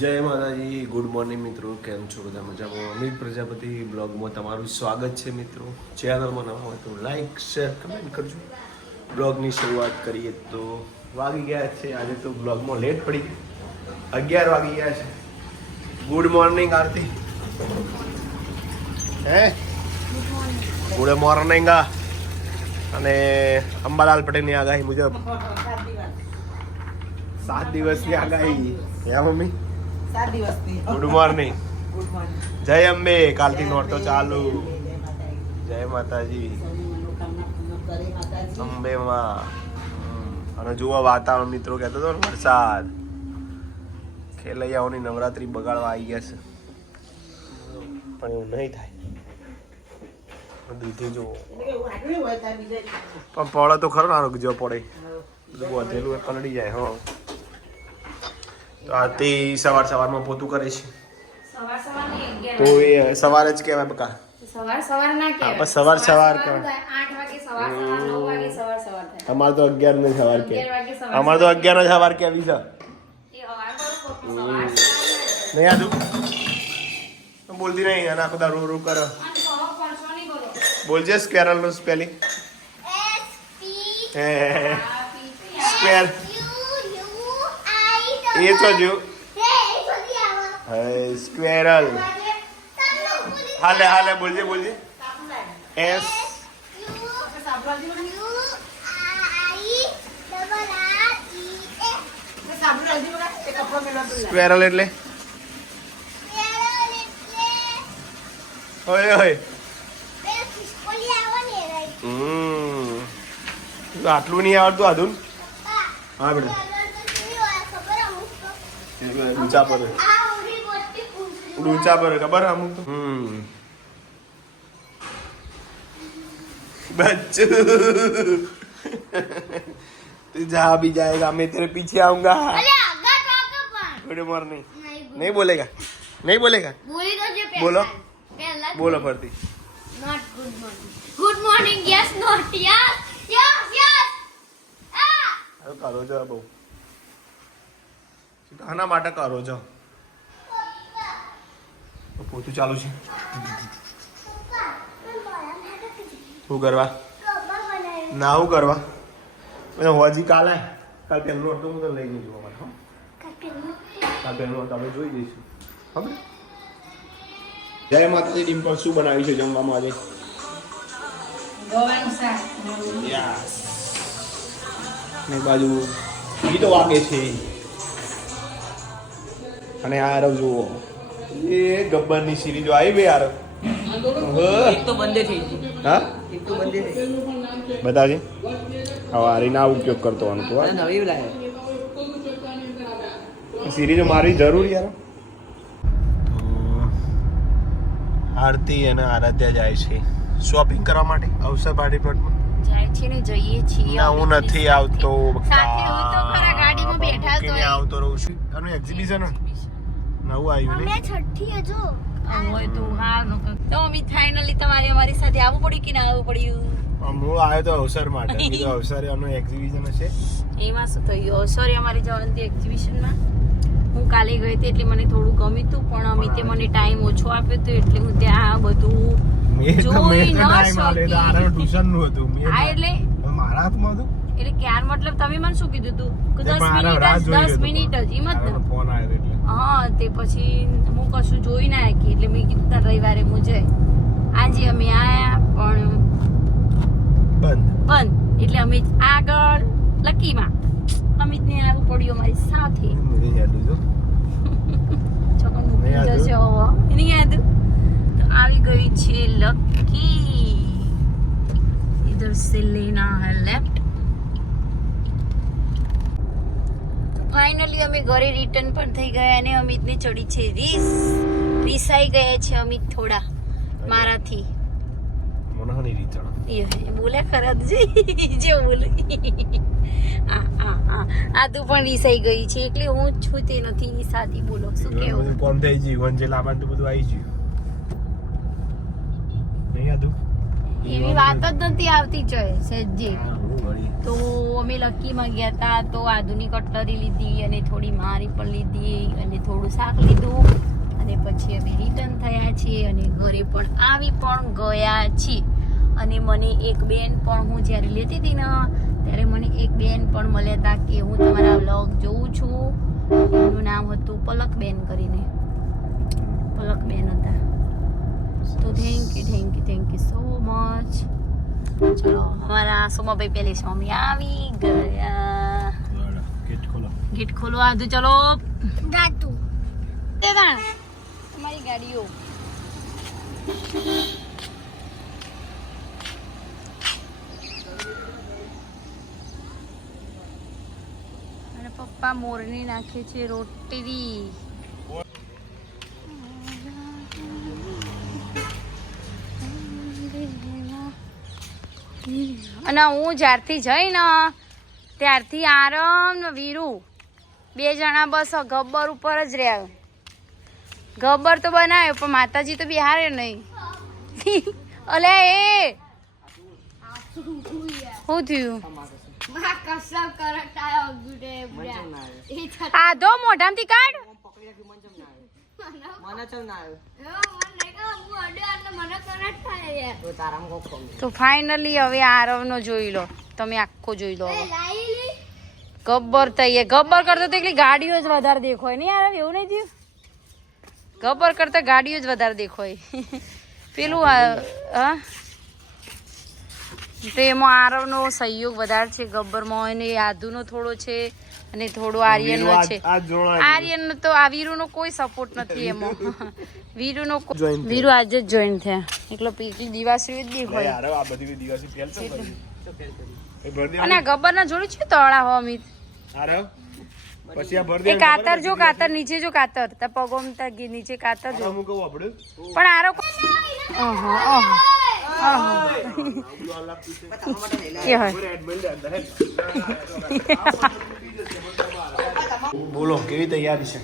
જય માતાજી good morning મિત્રો કેમ છો બધા મજામાં? અમિત પ્રજાપતિ બ્લોગમાં તમારું સ્વાગત છે મિત્રો. ચેનલમાં નવા હોય તો લાઈક શેર કમેન્ટ કરજો. બ્લોગની શરૂઆત કરીએ તો વાગી ગયા છે. આજે તો બ્લોગમાં લેટ પડી અગિયાર વાગી ગયા છે. Good morning Aarti. હે? ગુડ મોર્નિંગ અને અંબાલાલ પટેલની આગાહી મુજબ. સાત દિવસની આગાહી. હે મમ્મી? સાત દિવસથી. ગુડ મોર્નિંગ ગુડ મોર્નિંગ જય અંબે કાલથી નોરતો ચાલુ. જય માતાજી. અંબે માં અને જુઓ વાતાવરણ મિત્રો કહેતો હતો ને વરસાદ. ખેલૈયાઓની નવરાત્રી બગાડવા આવી ગયા છે. પણ એવું નહીં થાય. દીધી જુઓ. પણ પડે તો ખરો નાનો જો પડે. બધું વધેલું જાય હો. તો તે સવાર સવારમાં પોતું કરે છે. સવાર સવાર નહીં, તો એ સવારે જ કહેવાય બકા. સવાર સવાર ના કહેવાય. સવાર સવાર કહેવાય. 8 વાગે સવાર સવાર 9 વાગે સવાર સવાર થાય. અમારે તો અગિયાર ને સવાર કે અગિયાર વાગે સવાર અમારે તો અગિયાર ને સવાર કેવી છે. એ હવાર તો સવાર નહીં આદુ બોલતી નહીં અને આખો દારૂ રૂ કરો. બોલજે સ્ક્વેરલનું સ્પેલિંગ સ્ક્વેર એ તો જો. સ્ક્વેરલ. હાલે હાલે બોલજે બોલજે. એસ. સ્ક્વેરલ એટલે? ઓય ઓય. હમ. આટલું નહીં આવડતું આધુન? હા બેટા. ઊંચા પર ઊંચા પર ખબર અમુક તો હમ बच्चू तू जहाँ भी जाएगा मैं तेरे पीछे आऊंगा गुड मॉर्निंग नहीं बोलेगा नहीं बोलेगा બોલો. બોલો ફરતી Not good morning. Good morning, yes, not yes. Yes, yes. Ah! હવે આના માટે કરો છો પોતું ચાલુ છે. શું કરવા? ના શું કરવા? અને હોજી કાલે. કાલ પહેલું હતું હું તો લઈ જઈશું અમારે હો. કાલ પહેલું અમે જોઈ જઈશું ખબર? જય માતાજી ડિમ્પલ શું બનાવ્યું છે જમવામાં આજે? ને બાજુ ગીતો વાગે છે. અને આ આરવ જુઓ. એ ગબ્બરની સિરીઝ આવી બે આરવ. બતાવજે હવે આરીના ઉપયોગ કરતો હોવાનો તું અને નવી લાવે આ સિરીઝો મારી જરૂર યાર. આરતી અને આરાધ્યા જાય છે. શોપિંગ કરવા માટે અવસર પાર્ટી પ્લોટમાં? જાય છે ને જઈએ છીએ ના હું નથી આવતો સાથે હું તો ખરા ગાડીમાં બેઠા તો આવતો રહું છું. આનું એક્ઝિબિશન નવું આવ્યું ને? હોય તો હા તો અમે ફાઇનલી તમારે અમારી સાથે આવવું પડ્યું કે ના આવવું પડ્યું? હું આવ્યો તો અવસર માટે. બીજો અવસર આનું એક્ઝિબિશન હશે. એમાં શું થયું? સોરી અમારી જવાની એક્ઝિબિશનમાં હું કાલે ગઈ હતી એટલે મને થોડું ગમ્યું હતું પણ અમિતે મને ટાઈમ ઓછો આપ્યો હતો એટલે હું ત્યાં બધું જોઈ ન ટ્યુશનનું હતું. હા એટલે મારા હાથમાં હતું? એટલે ક્યાર મતલબ તમે મને શું કીધું તું કે દસ મિનિટ જ દસ મિનિટ જ એમ જ ફોન આવ્યો એટલે. હા તે પછી હું કશું જોઈ ના શકી એટલે મેં કીધું રવિવારે હું જઈ. આજે અમે આયા પણ બંધ. બંધ. એટલે અમે આગળ લકીમાં. અમિત ને આવું પડ્યું મારી સાથે. આવી ગઈ છે લકી. ઇધર સે લેના હે લેફ્ટ ફાઇનલી અમે ઘરે રિટર્ન પણ થઈ ગયા અને અમિતને ચડી છે રીસ રીસાઈ ગયા છે અમિત થોડા મારાથી. બોલે ખરા જી બોલે. આ તું પણ રીસાઈ ગઈ છે. એટલે હું જ છું તે નથી રીસાતી બોલો. શું કેવું કોમ થઈ ગયું? વંજે લાવવાનું તો બધું આવી ગયું. નહીં આદુ? એવી વાત જ નથી આવતી જય સેજ. વળી તો અમે લક્કીમાં ગયા હતા તો આધુનિક કટલરી લીધી અને થોડી મારી પણ લીધી અને થોડું શાક લીધું. અને પછી અમે રિટર્ન થયા છીએ અને ઘરે પણ આવી પણ ગયા છીએ. અને મને એક બેન પણ હું જ્યારે લેતી હતી ને, ત્યારે મને એક બેન પણ મળ્યા હતા કે હું તમારા વ્લોગ જોઉં છું. એમનું નામ હતું પલક બેન કરીને. પલક બેન હતા. તો thank you thank you thank you so much ચલો અમારા સોમાભાઈ પહેલે સ્વામી આવી ગયા ગેટ ખોલો ગેટ ખોલો દો ચલો ગાટુ તે તાણ તમારી ગાડીઓ અને પપ્પા મોરની નાખે છે રોટલી અને હું જ્યારથી જઈને ત્યારથી આરામ ને વીરુ. બે જણા બસ ગબ્બર ઉપર જ રહ્યા. ગબ્બર તો બનાવ્યો પણ માતાજી તો બિહારે નહીં. અલે એ! શું થયું? આધો મોઢામાંથી કાઢ. તો ફાઇનલી હવે આરવનો જોઈ લો. તમે આખો જોઈ લો. ગબ્બર થઈ ગબ્બર કરતા તો એટલી ગાડીઓ જ વધારે દેખોય. નહીં આરવ એવું નહીં થયું? ગબ્બર કરતા ગાડીઓ જ વધારે દેખોય. પેલું આ- હા? તો એમાં આરવનો સહયોગ વધારે છે. ગબ્બરમાં અને આધુનો થોડો છે. અને થોડો આર્યનનો છે. આર્યન નો આર્યનનો તો આ વીરુનો કોઈ સપોર્ટ નથી એમાં. વીરુનો નો વીરુ આજે જ જોઈન થયા. એકલો પેલી દિવાસરી જ દેખાય યાર આ બધી દિવસી ફેલ દે અને આ ગબ્બરના જોડે છે તળા હો અમિત? આરવ પછી આ ભર દે એ કાતર જો કાતર નીચે જો કાતર. તા પગોમ તા ગી- નીચે કાતર જો. હું કહું આપણે પણ આરો અહં, અહં, અહં. એ હોય. બોલો કેવી તૈયારી છે?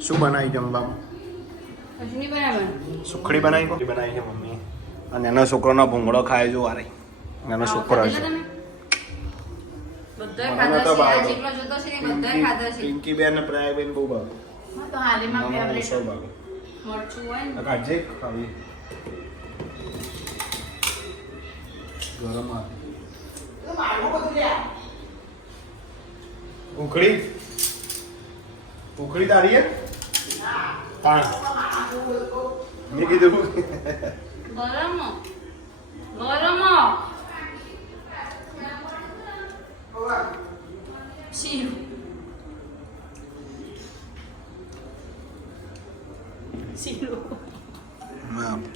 શું બનાવી જમવામાં સુખડી બનાવી કો બનાવી છે મમ્મી. અને એનો છોકરોનો ભૂંગળો ખાય જો વારે એનો છોકરો છે. પિંકી બેન ને પ્રયાગ બેન બહુ ભાવે. કાઢજે ખાવી. ગરમ ઉખડી? ઉખડી તારી હે? પાણ મેં કીધું. ગરમ. ગરમ. શીરું.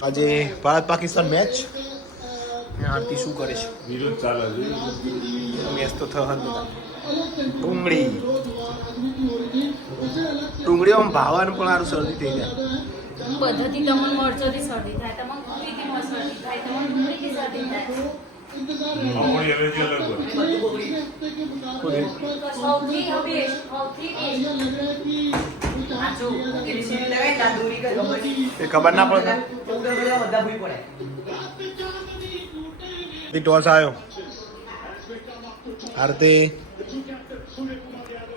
આજે ભારત પાકિસ્તાન મેચ આરતી શું કરે છે? વિરોધ ચાલે છે. મેચ તો થયો જ. નતા ટુંગળી ભાવવાનું પણ સારું શરદી થઈ જાય. બધાથી તમને મરચોથી શરદી થાય તમને મર શરદી થાય તમને ડુંગળીથી શરદી થાય. ખબર ના પડે ટોસ આવ્યો આરતી.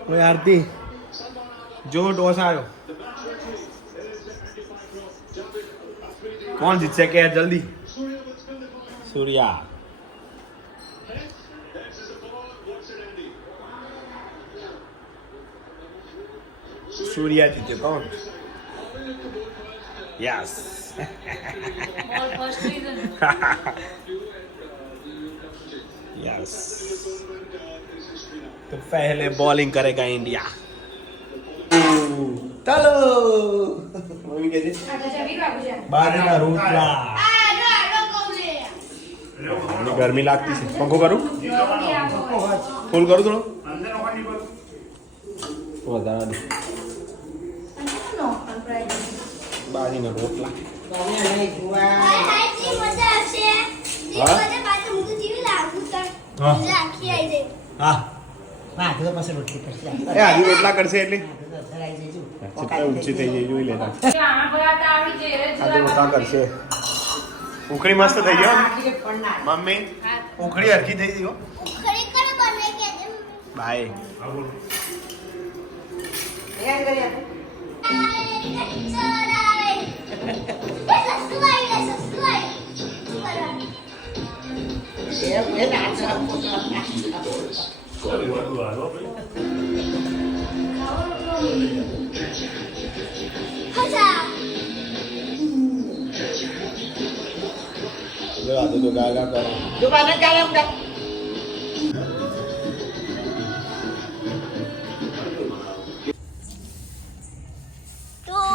ઓય આરતી. जो डोस आयो कौन जीत सके यार जल्दी? सूर्या। सूर्या जीते कौन? यस। यस। तो पहले बॉलिंग करेगा इंडिया। ચાલો. મમ્મી કહે છે બહારના ગરમી લાગતી છે. પંખો કરું? ફૂલ કરું થોડો? વધારે બારીના રોટલા. હા? હા. રોટલા એ આજે રોટલા કરશે એટલે? ઊંચી થઈ જાય જોઈ લેતા આજે રોટલા કરશે. ઉખડી મસ્ત થઈ ગયો મમ્મી ઉખડી હરખી થઈ ગઈ હો. બાય. આ બોલો હેંગ જા.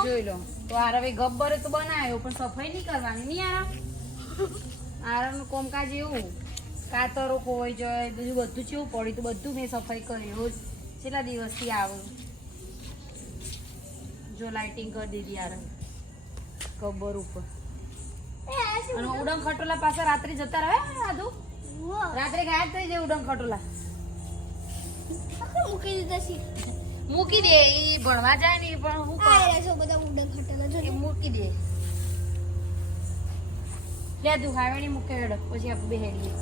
જોઈ લો તો આ હવે ગબ્બરે તો બનાવ્યો, પણ સફાઈ નહીં કરવાની, નહીં આરામ આરામનું કોમકાજ એવું કાતરો ખોવાઈ જાય બધું બધું ચેવું પડ્યું તો બધું મેં સફાઈ કરી જ. કેટલા દિવસથી આવું? જો લાઇટિંગ કરી દીધી યાર. કબર ઉપર. અને ઉડન ખટોલા પાસે રાત્રે જતા રહે આદુ રાત્રે ગાયબ થઈ જાય ઉડન ખટોલા. મૂકી દીધા છે. મૂકી દે એ ભણવા જાય ને પણ હું કરે? છે બધા ઉડન ખટોલા જો મૂકી દે. લે હાવેણી મૂકે હેડો પછી આપણે બેહેડીએ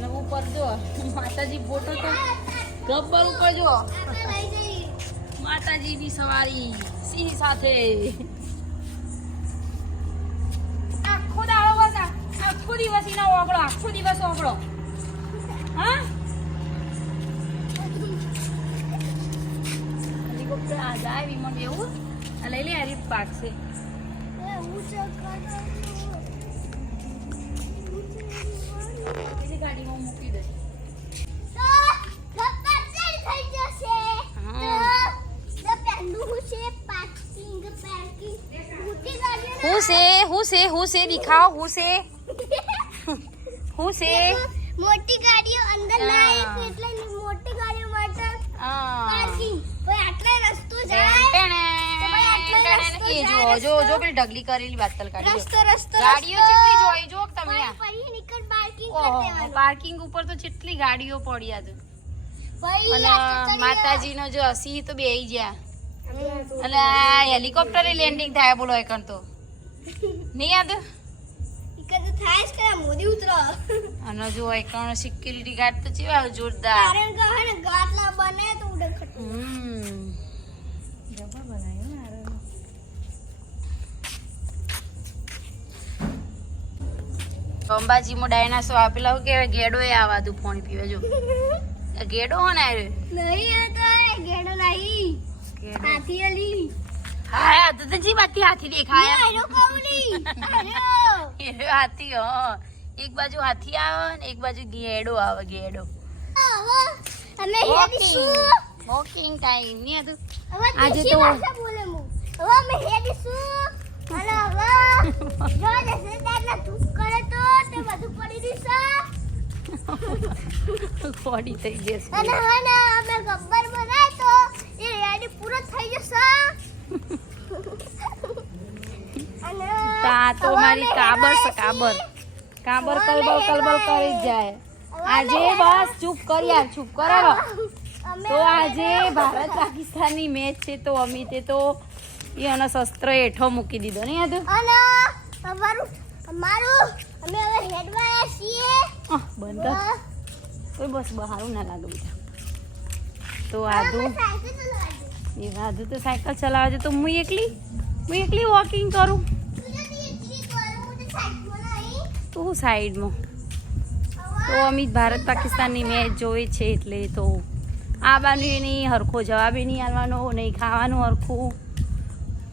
અને ઉપર જો, માતાજી ફોટો તો ગબ્બર ઉપર જો માતાજીની સવારી, સિંહ સાથે. આખો દાડો આખો દિવસ ઈના ઓગળો આખો દિવસ ઓગળો હા? હેલિકોપ્ટર આ એવું. લઈ લે હરી પાકશે એ ઊંચો કરો બીજી ગાડીમાં મૂકી દે તો ગપ્પા ચડ થઈ જશે હા. તો તો પહેલું છે પાર્કિંગ પાર્કિંગ મોટી ગાડીઓ હું છે હું છે હું છે દિખાઓ હું છે હું છે મોટી ગાડીઓ અંદર ના હા. આવે એટલે મોટી ગાડીઓ માટે આ. પાર્કિંગ કોઈ આટલે રસ્તો ટેણ, જાય ટેણ, આટલો ટેણ. રસ્તો એ જાય, જો જો રસ્તો. જો પેલી ઢગલી કરેલી બાતલ કાઢી જો. રસ્તો રસ્તો ગાડીઓ રસ્તો. કેટલી જોઈ જો કે તમે આ. પછી નીકળ પાર્કિંગ કરી દેવાનું. પાર્કિંગ ઉપર તો કેટલી ગાડીઓ પડી આ તો. અને માતાજીનો જો હસી તો બેહી ગયા. અને હેલિકોપ્ટરે લેન્ડિંગ થાય બોલો એકણ તો. નહીં યાદ? અને જો એકણ સિક્યુરિટી ગાર્ડ તો ચેવા જોરદાર. કારણ કે ગાટલા બને તો ઉડન ખટો અંબાજીમાં ડાયનાસોર આપેલા? હોય કે ગેડો એ આવા દુ પાણી પીવે જો. ગેડો હો ને. નહીં તો ગેડો નહીં. હાથી અલી. હા તો જી બાતી હાથી દેખાય. આયો કવલી એ હાથી હો. એક બાજુ હાથી આવે ને એક બાજુ ગેડો આવે ગેડો. આવો. અમે હેડીશું વોકિંગ ટાઈમ નહીં હતું આજે તો- બોલે મુ હવે અમે તો તે પડી દીશે ખોડી થઈ જશે અને હવે ને અમે ગબ્બર બનાય તો એ રેડી પૂરો થઈ જશે. અને તા તો મારી કાબર છે કાબર. કાબર કલબલ કલબલ કરી જાય. આજે બસ ચૂપ કર યાર ચૂપ કરો. તો આજે ભારત પાકિસ્તાનની મેચ છે તો અમિતે તો એ અને શસ્ત્ર હેઠો મૂકી દીધો ને યાદ? અને અમારું અમારું અમે હવે હેડવાયા છીએ. આહ, બંધ કર. બસ. બહારું ના લાગે બેટા તો ચલાવવા એ આધુ તો સાયકલ ચલાવે છે તો હું એકલી? હું એકલી વોકિંગ કરું? તું નહીં. સાઈડમાં? તો અમિત ભારત પાકિસ્તાનની મેચ જોવે છે એટલે તો આવાનું બાજુ નહીં હરખો જવાબ એ નહીં આવવાનો નહીં ખાવાનું હરખું.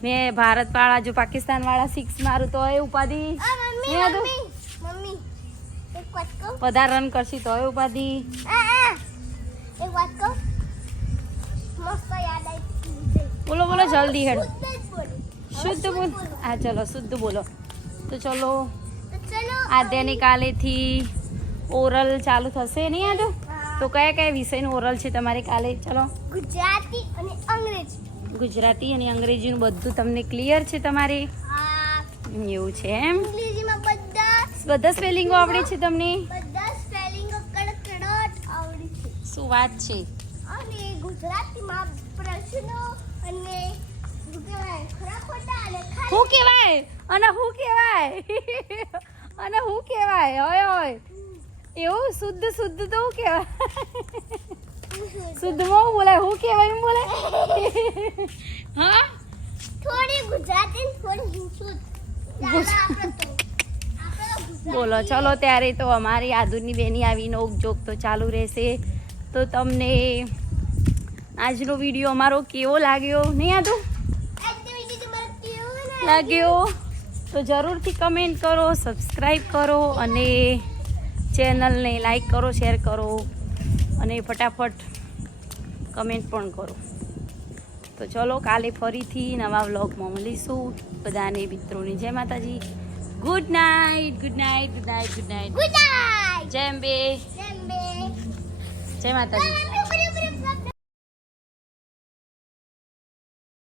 મેં ભારત વાળા જો પાકિસ્તાન વાળા સિક્સ મારું તો એ ઉપાધિ. વધારે રન કરશી તો એ ઉપાધિ. બોલો બોલો જલ્દી હેડ. શુદ્ધ બોલું. હા ચલો શુદ્ધ બોલો. તો ચલો આદ્યાની કાલેથી ઓરલ ચાલુ થશે નહીં યાદ તો કયા કયા વિષયનું ઓરલ છે તમારે કાલે? ચલો. ગુજરાતી અને અંગ્રેજી. ગુજરાતી અને અંગ્રેજીનું બધું તમને ક્લિયર છે તમારે? એવું છે એમ? બધા સ્પેલિંગો આવડે છે તમને? શું વાત છે? અને ગુજરાતીમાં પ્રશ્નો અને હું કહેવાય? અને હું શું કહેવાય? અને અને કહેવાય? હોય હોય એવું? શુદ્ધ શુદ્ધ તો હું કહેવાય? શુદ્ધમાં બોલે બોલાય હું કહેવાય એમ બોલાય? હા? થોડી ગુજરાતી થોડી શુદ્ધ બોલો ચલો ત્યારે તો અમારી આદુની બેની આવી નોક તો ચાલુ રહેશે. તો તમને આજનો વીડિયો અમારો કેવો લાગ્યો? નહીં આદુ? લાગ્યો? તો જરૂરથી કમેન્ટ કરો સબસ્ક્રાઈબ કરો અને ચેનલને લાઈક કરો શેર કરો. અને ફટાફટ કમેન્ટ પણ કરો. તો ચલો કાલે ફરીથી નવા વ્લોગમાં મળીશું. બધાને મિત્રોની જય માતાજી. Good night good night good night good night good night જય અંબે. જય માતાજી.